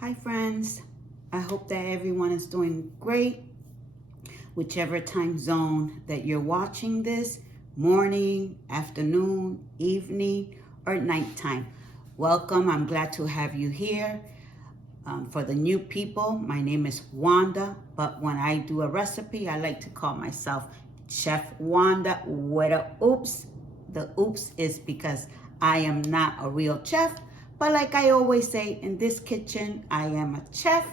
Hi friends, I hope that everyone is doing great, whichever time zone that you're watching this, morning, afternoon, evening, or nighttime. Welcome, I'm glad to have you here. For the new people, my name is Wanda, but when I do a recipe, I like to call myself Chef Wanda with a oops. The oops is because I am not a real chef, but like I always say, in this kitchen, I am a chef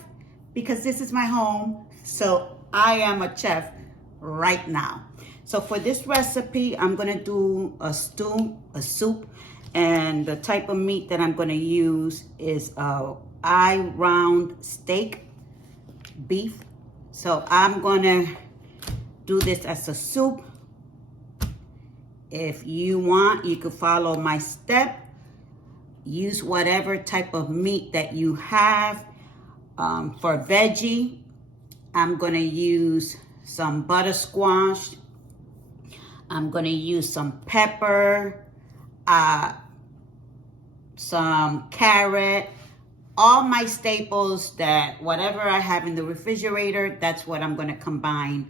because this is my home. So I am a chef right now. So for this recipe, I'm gonna do a soup, and the type of meat that I'm gonna use is eye round steak beef. So I'm gonna do this as a soup. If you want, you could follow my step. Use whatever type of meat that you have. For veggie, I'm gonna use some butter squash. I'm gonna use some pepper, some carrot, all my staples that whatever I have in the refrigerator, that's what I'm gonna combine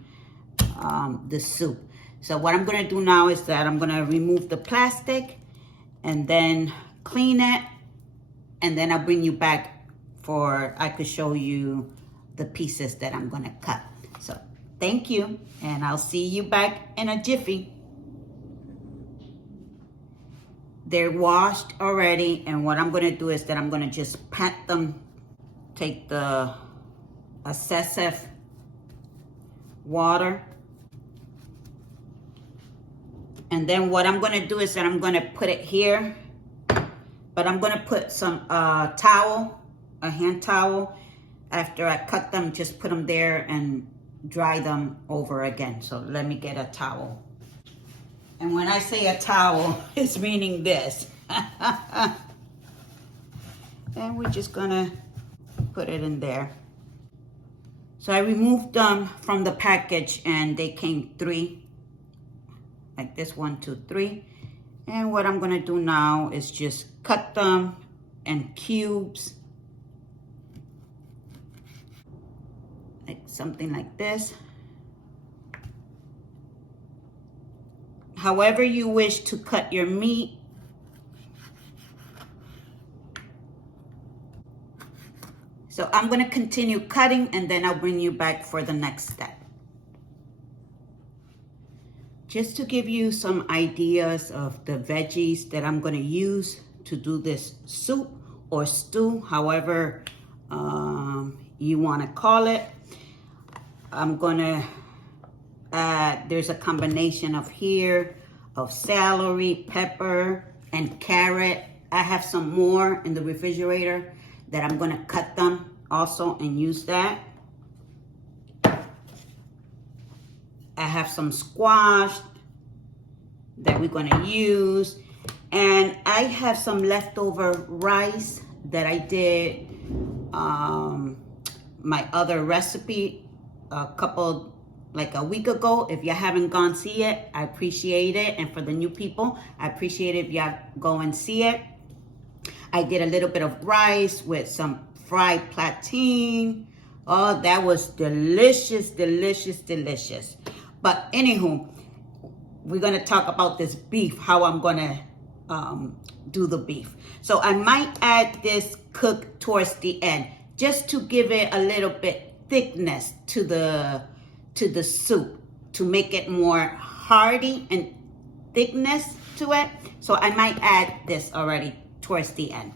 the soup. So what I'm gonna do now is that I'm gonna remove the plastic and then clean it, and then I'll bring you back I could show you the pieces that I'm gonna cut. So thank you, and I'll see you back in a jiffy. They're washed already, and what I'm gonna do is that I'm gonna just pat them, take the excessive water, and then what I'm gonna do is that I'm gonna put it here, but I'm gonna put some towel, a hand towel. After I cut them, just put them there and dry them over again. So let me get a towel. And when I say a towel, it's meaning this. And we're just gonna put it in there. So I removed them from the package, and they came 3, like this, 1, 2, 3. And what I'm gonna do now is just cut them in cubes, like something like this. However you wish to cut your meat. So I'm gonna continue cutting, and then I'll bring you back for the next step. Just to give you some ideas of the veggies that I'm gonna use to do this soup or stew, however you wanna call it. I'm gonna add, there's a combination of celery, pepper, and carrot. I have some more in the refrigerator that I'm gonna cut them also and use that. I have some squash that we're gonna use. And I have some leftover rice that I did my other recipe like a week ago. If you haven't gone see it, I appreciate it. And for the new people, I appreciate it if you go and see it. I did a little bit of rice with some fried plantain. Oh, that was delicious, delicious, delicious. But anywho, we're gonna talk about this beef, how I'm gonna do the beef. So I might add this cook towards the end, just to give it a little bit thickness to the soup, to make it more hearty and thickness to it. So I might add this already towards the end.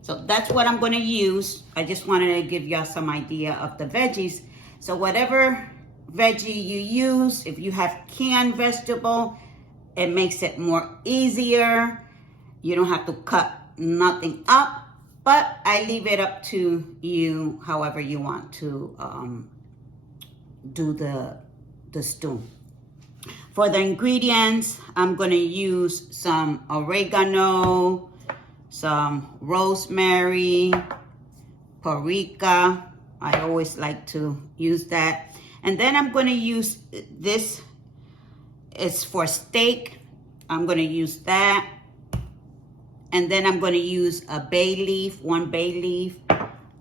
So that's what I'm gonna use. I just wanted to give y'all some idea of the veggies. So whatever veggie you use, if you have canned vegetable, it makes it more easier. You don't have to cut nothing up, but I leave it up to you however you want to do the stew. For the ingredients, I'm gonna use some oregano, some rosemary, paprika. I always like to use that. And then I'm gonna use this, it's for steak. I'm gonna use that. And then I'm gonna use a bay leaf, 1 bay leaf,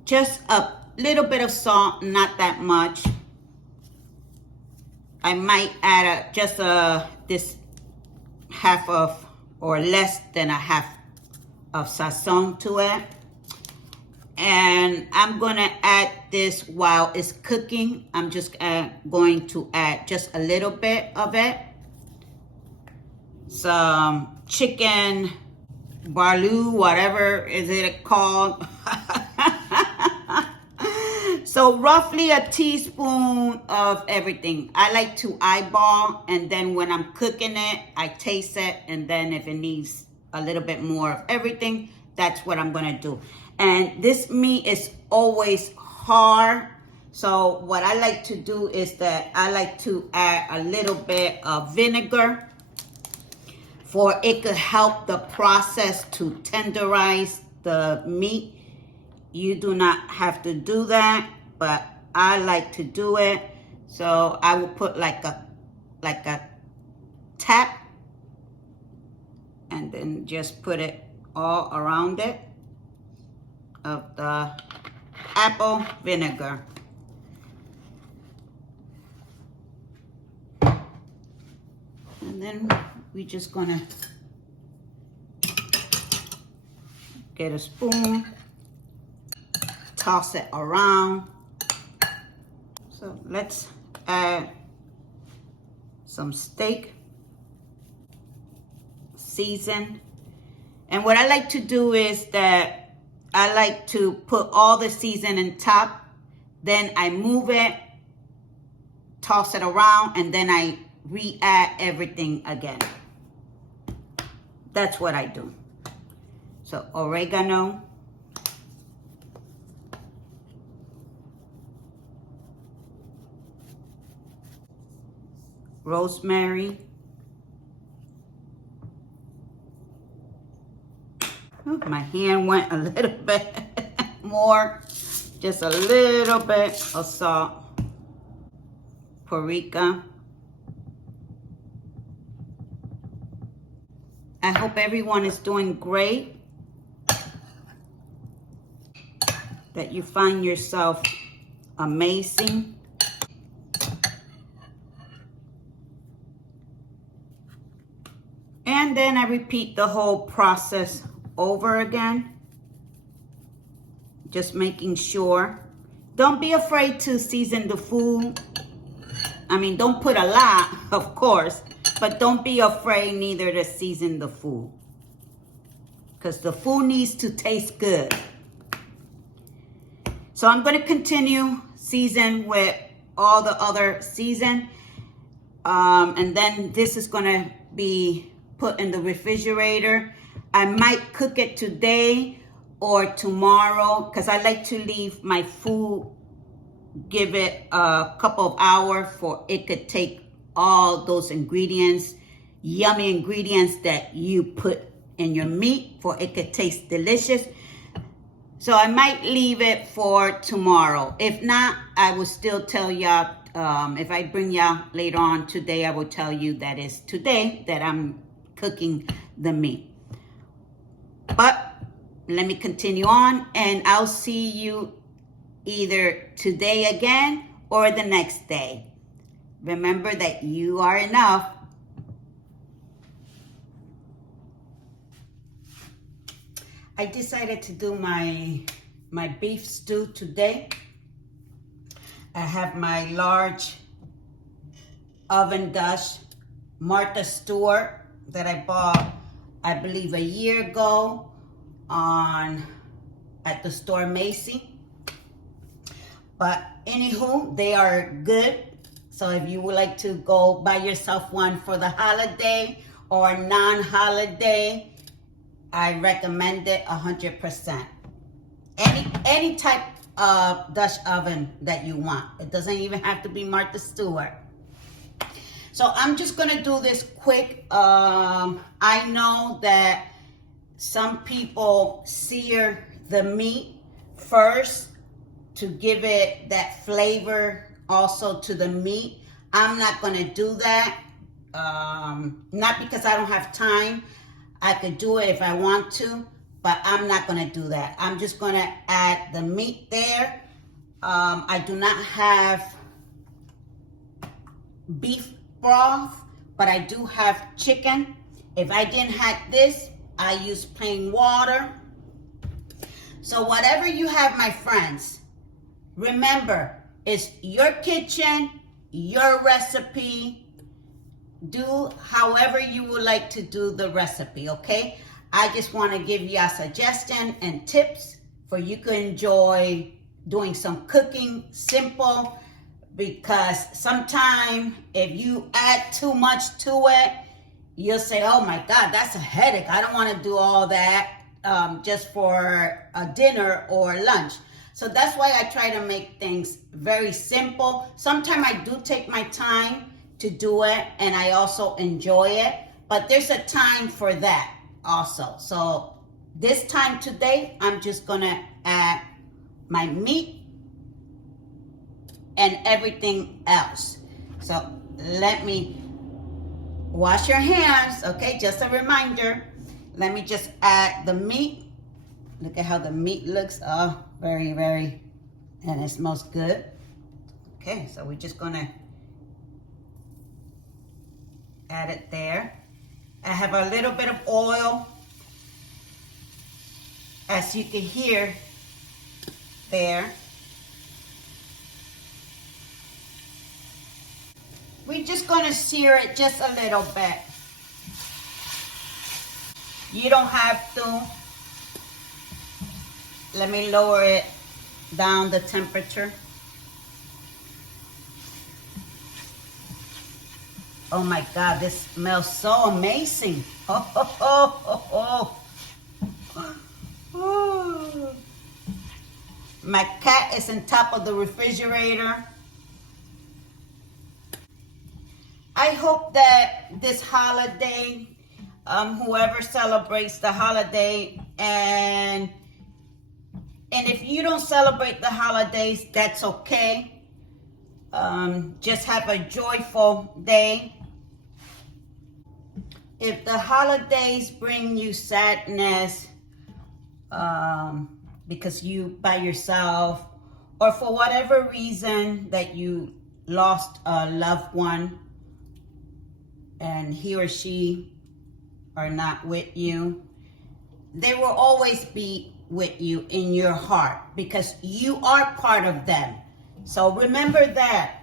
just a little bit of salt, not that much. I might add this half of, or less than a half of sazon to it. And I'm gonna add this while it's cooking. I'm just going to add just a little bit of it. Some chicken barloo, whatever is it called. So roughly a teaspoon of everything. I like to eyeball, and then when I'm cooking it, I taste it, and then if it needs a little bit more of everything, that's what I'm gonna do. And this meat is always hard. So what I like to do is that I like to add a little bit of vinegar, for it could help the process to tenderize the meat. You do not have to do that, but I like to do it. So I will put like a tap, and then just put it all around it of the apple vinegar. And then we're just gonna get a spoon, toss it around. So let's add some steak, season. And what I like to do is that I like to put all the seasoning top, then I move it, toss it around, and then I re-add everything again. That's what I do. So oregano, rosemary, oh, my hand went a little bit more, just a little bit of salt, paprika. I hope everyone is doing great, that you find yourself amazing. And then I repeat the whole process over again, just making sure. Don't be afraid to season the food. I mean, don't put a lot, of course, but don't be afraid neither to season the food, because the food needs to taste good. So I'm going to continue season with all the other season. And then this is going to be put in the refrigerator. I might cook it today or tomorrow, because I like to leave my food, give it a couple of hours for it could take all those ingredients, yummy ingredients that you put in your meat, for it could taste delicious. So I might leave it for tomorrow. If not, I will still tell y'all, if I bring y'all later on today, I will tell you that it's today that I'm cooking the meat. But let me continue on, and I'll see you either today again or the next day. Remember that you are enough. I decided to do my beef stew today. I have my large oven Dutch Martha Stewart that I bought, I believe, a year ago at the store Macy. But anywho, they are good. So if you would like to go buy yourself one for the holiday or non-holiday, I recommend it 100%. Any type of Dutch oven that you want. It doesn't even have to be Martha Stewart. So I'm just gonna do this quick. I know that some people sear the meat first to give it that flavor also to the meat. I'm not gonna do that. Not because I don't have time. I could do it if I want to, but I'm not gonna do that. I'm just gonna add the meat there. I do not have beef broth, but I do have chicken. If I didn't have this, I use plain water. So whatever you have, my friends, remember, it's your kitchen, your recipe. Do however you would like to do the recipe, okay? I just want to give you a suggestion and tips for you to enjoy doing some cooking simple, because sometimes if you add too much to it, you'll say, oh my God, that's a headache. I don't want to do all that just for a dinner or lunch. So that's why I try to make things very simple. Sometimes I do take my time to do it, and I also enjoy it, but there's a time for that also. So this time today, I'm just gonna add my meat and everything else. So let me wash your hands, okay? Just a reminder. Let me just add the meat. Look at how the meat looks. Oh, very, very, and it smells good. Okay, so we're just gonna add it there. I have a little bit of oil, as you can hear there. We're just gonna sear it just a little bit. You don't have to. Let me lower it down the temperature. Oh my God, this smells so amazing. Oh, oh, oh, oh, oh. Oh. My cat is on top of the refrigerator. I hope that this holiday, whoever celebrates the holiday, and if you don't celebrate the holidays, that's okay. Just have a joyful day. If the holidays bring you sadness, because you by yourself, or for whatever reason that you lost a loved one, and he or she are not with you, they will always be with you in your heart, because you are part of them. So remember that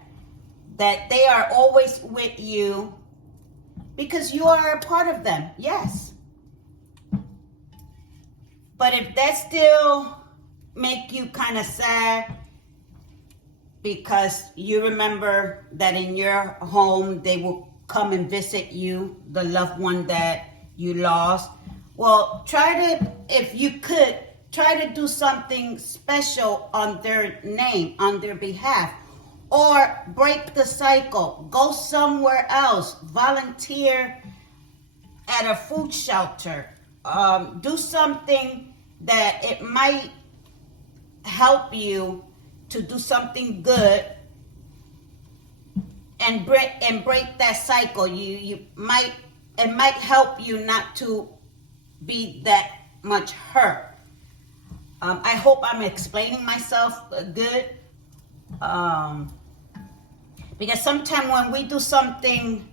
they are always with you, because you are a part of them, yes. But if that still make you kind of sad, because you remember that in your home they will come and visit you, the loved one that you lost, well, try to, if you could, try to do something special on their name, on their behalf, or break the cycle. Go somewhere else, volunteer at a food shelter, do something that it might help you to do something good, and break that cycle. It might help you not to be that much hurt. I hope I'm explaining myself good. Because sometimes when we do something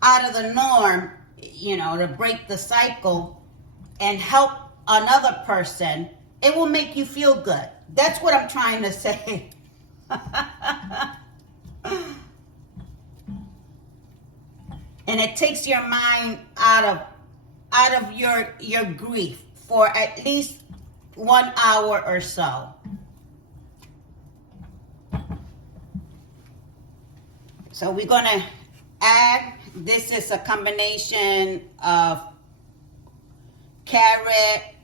out of the norm, to break the cycle and help another person, it will make you feel good. That's what I'm trying to say. And it takes your mind out of your grief for at least 1 hour or so. So we're gonna add, this is a combination of carrot,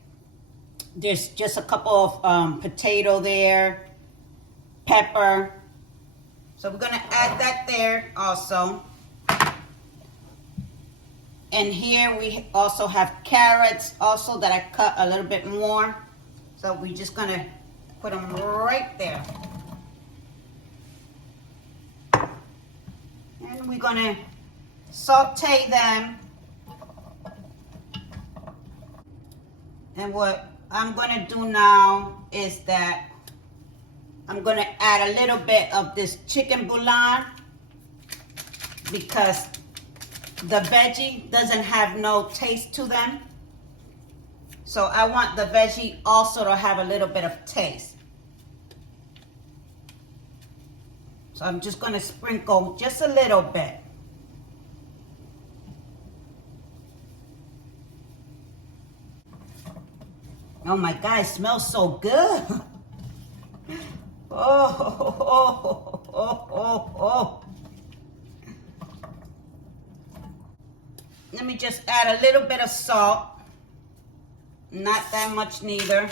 there's just a couple of potato there, pepper. So we're gonna add that there also. And here we also have carrots also that I cut a little bit more. So we're just gonna put them right there. And we're gonna saute them. And what I'm gonna do now is that I'm gonna add a little bit of this chicken bouillon because the veggie doesn't have no taste to them. So I want the veggie also to have a little bit of taste. So I'm just gonna sprinkle just a little bit. Oh my God, it smells so good. Oh. Let me just add a little bit of salt. Not that much neither.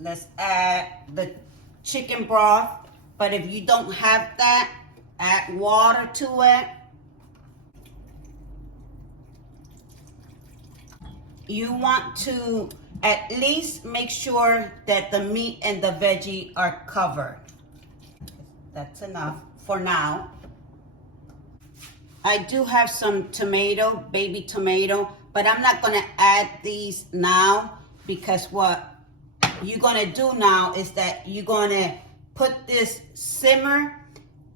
Let's add the chicken broth. But if you don't have that, add water to it. You want to at least make sure that the meat and the veggie are covered. That's enough for now. I do have some tomato, baby tomato, but I'm not gonna add these now because what you're gonna do now is that you're gonna put this simmer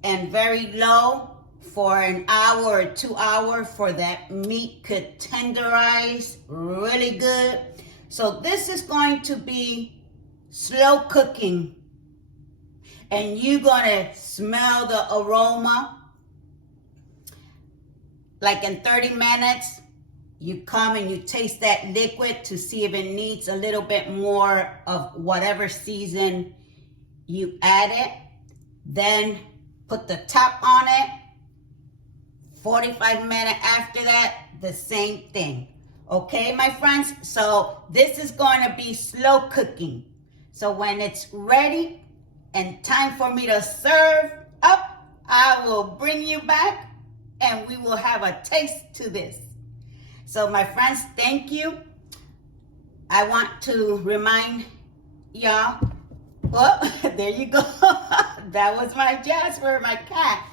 and very low for an hour or 2 hours for that meat could tenderize really good. So this is going to be slow cooking and you're gonna smell the aroma. Like in 30 minutes, you come and you taste that liquid to see if it needs a little bit more of whatever season you add it. Then put the top on it. 45 minutes after that, the same thing. Okay, my friends? So this is going to be slow cooking. So when it's ready and time for me to serve up, I will bring you back and we will have a taste to this. So my friends, thank you. I want to remind y'all, oh, there you go. That was my Jasper, my cat.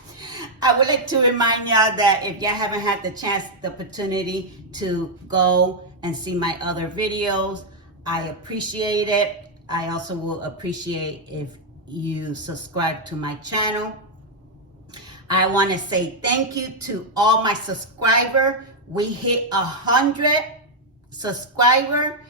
I would like to remind y'all that if y'all haven't had the chance, the opportunity to go and see my other videos, I appreciate it. I also will appreciate if you subscribe to my channel. I want to say thank you to all my subscribers. We hit 100 subscribers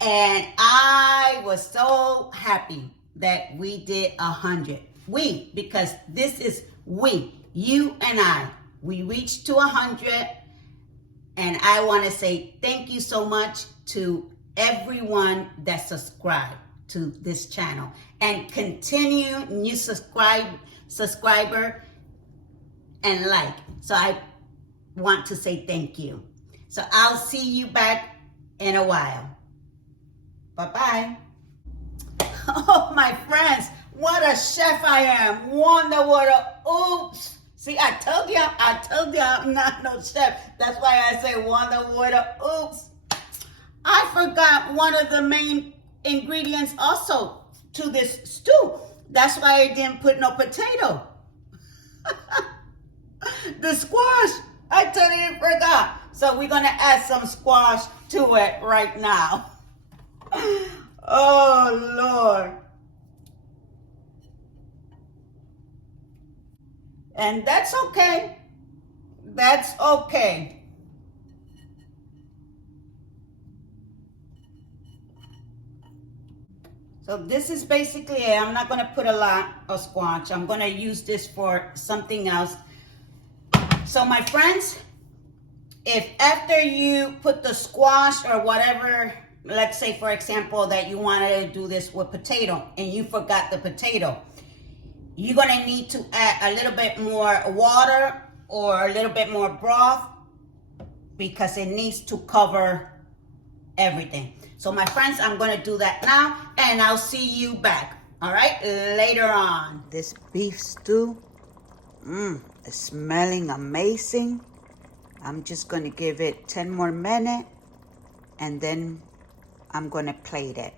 and I was so happy that we did 100. We, because this is we, you and I. We reached to 100 and I want to say thank you so much to everyone that subscribed to this channel and continue new subscriber and like. So I want to say thank you. So I'll see you back in a while. Bye-bye. Oh, my friends, what a chef I am. Wonder what a, oops. See, I told you I'm not no chef. That's why I say wonder what a, oops. I forgot one of the main ingredients also to this stew. That's why I didn't put no potato. The squash, I totally forgot. So we're gonna add some squash to it right now. Oh, Lord. And that's okay. That's okay. So this is basically it. I'm not gonna put a lot of squash. I'm gonna use this for something else. So my friends, if after you put the squash or whatever, let's say for example that you wanted to do this with potato and you forgot the potato, you're gonna need to add a little bit more water or a little bit more broth because it needs to cover everything. So my friends, I'm gonna do that now and I'll see you back, all right, later on. This beef stew, it's smelling amazing. I'm just gonna give it 10 more minutes and then I'm gonna plate it.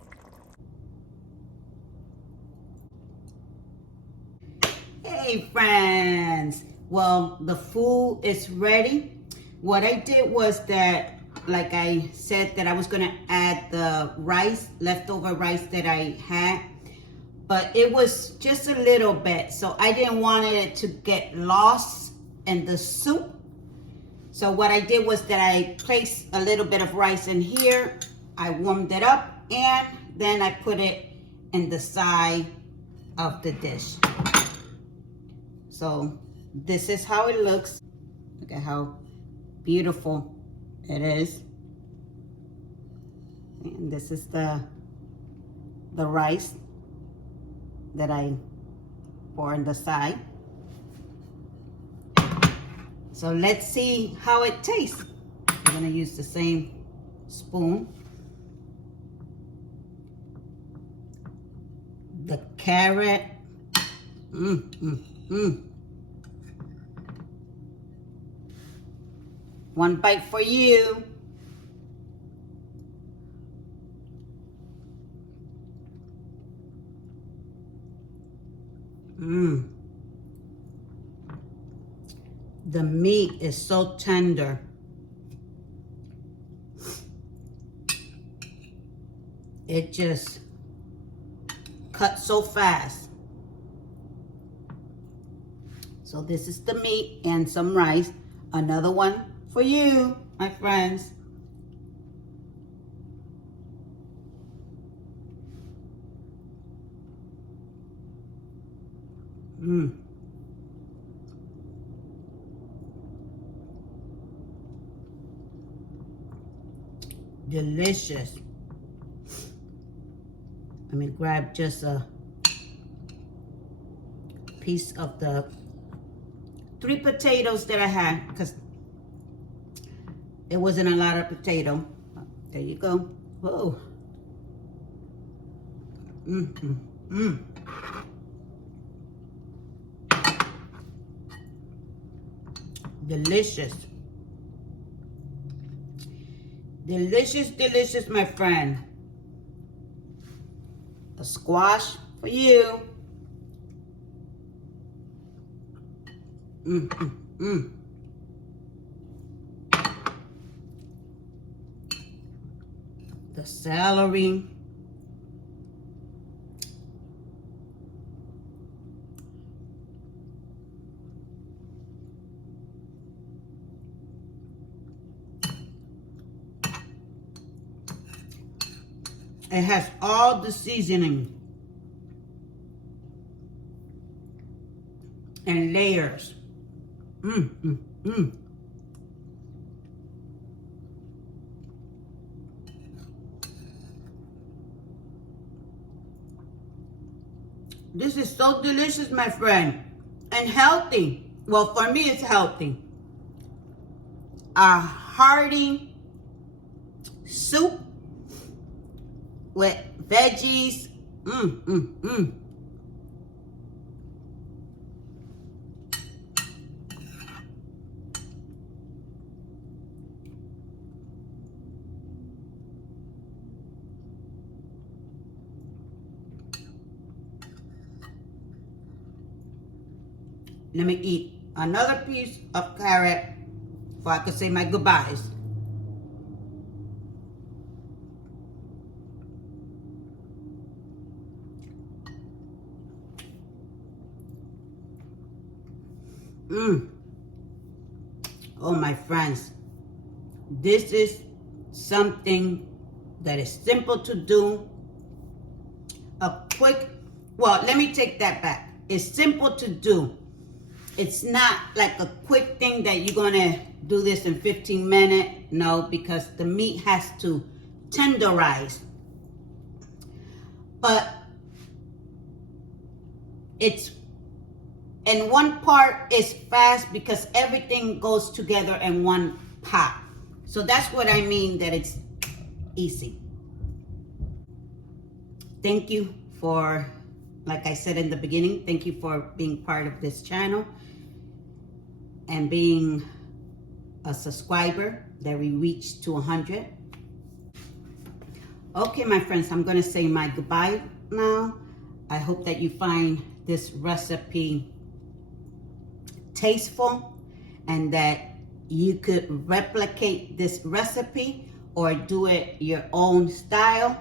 Hey friends, well, the food is ready. What I did was that, like I said, that I was gonna add the rice, leftover rice that I had, but it was just a little bit, so I didn't want it to get lost in the soup. So what I did was that I placed a little bit of rice in here, I warmed it up, and then I put it in the side of the dish. So this is how it looks. Look at how beautiful it is. And this is the rice that I pour in the side. So let's see how it tastes. I'm gonna use the same spoon. The carrot. One bite for you. The meat is so tender. It just cuts so fast. So this is the meat and some rice. Another one for you, my friends. Delicious. Let me grab just a piece of the 3 potatoes that I had, because it wasn't a lot of potato. There you go. Whoa. Delicious. Delicious, delicious, my friend. A squash for you. The celery. It has all the seasoning and layers. This is so delicious, my friend, and healthy. Well, for me, it's healthy. A hearty soup with veggies. Let me eat another piece of carrot before I can say my goodbyes. Oh, my friends, this is something that is simple to do. Well, let me take that back. It's simple to do. It's not like a quick thing that you're gonna do this in 15 minutes. No, because the meat has to tenderize. But it's, in one part is fast because everything goes together in one pot. So that's what I mean that it's easy. Thank you for, like I said in the beginning, thank you for being part of this channel and being a subscriber that we reached to 100. Okay, my friends, I'm gonna say my goodbye now. I hope that you find this recipe tasteful and that you could replicate this recipe or do it your own style.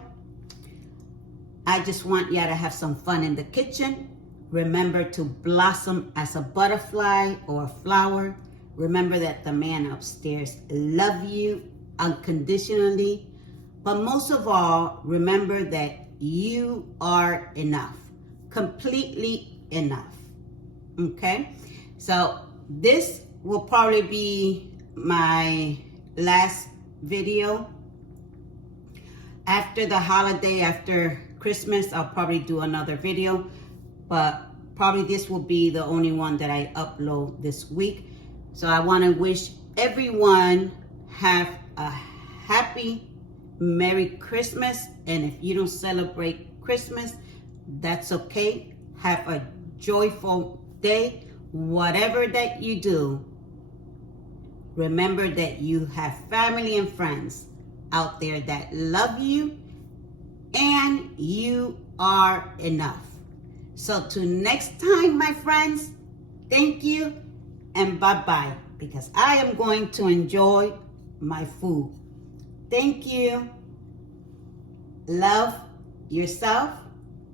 I just want y'all to have some fun in the kitchen. Remember to blossom as a butterfly or a flower. Remember that the man upstairs loves you unconditionally. But most of all, remember that you are enough, completely enough. Okay? So this will probably be my last video. After the holiday, after Christmas, I'll probably do another video, but probably this will be the only one that I upload this week. So I want to wish everyone have a happy, Merry Christmas. And if you don't celebrate Christmas, that's okay. Have a joyful day. Whatever that you do, remember that you have family and friends out there that love you, and you are enough. So till next time, my friends, thank you and bye-bye, because I am going to enjoy my food. Thank you. Love yourself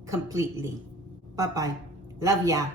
completely. Bye-bye. Love ya.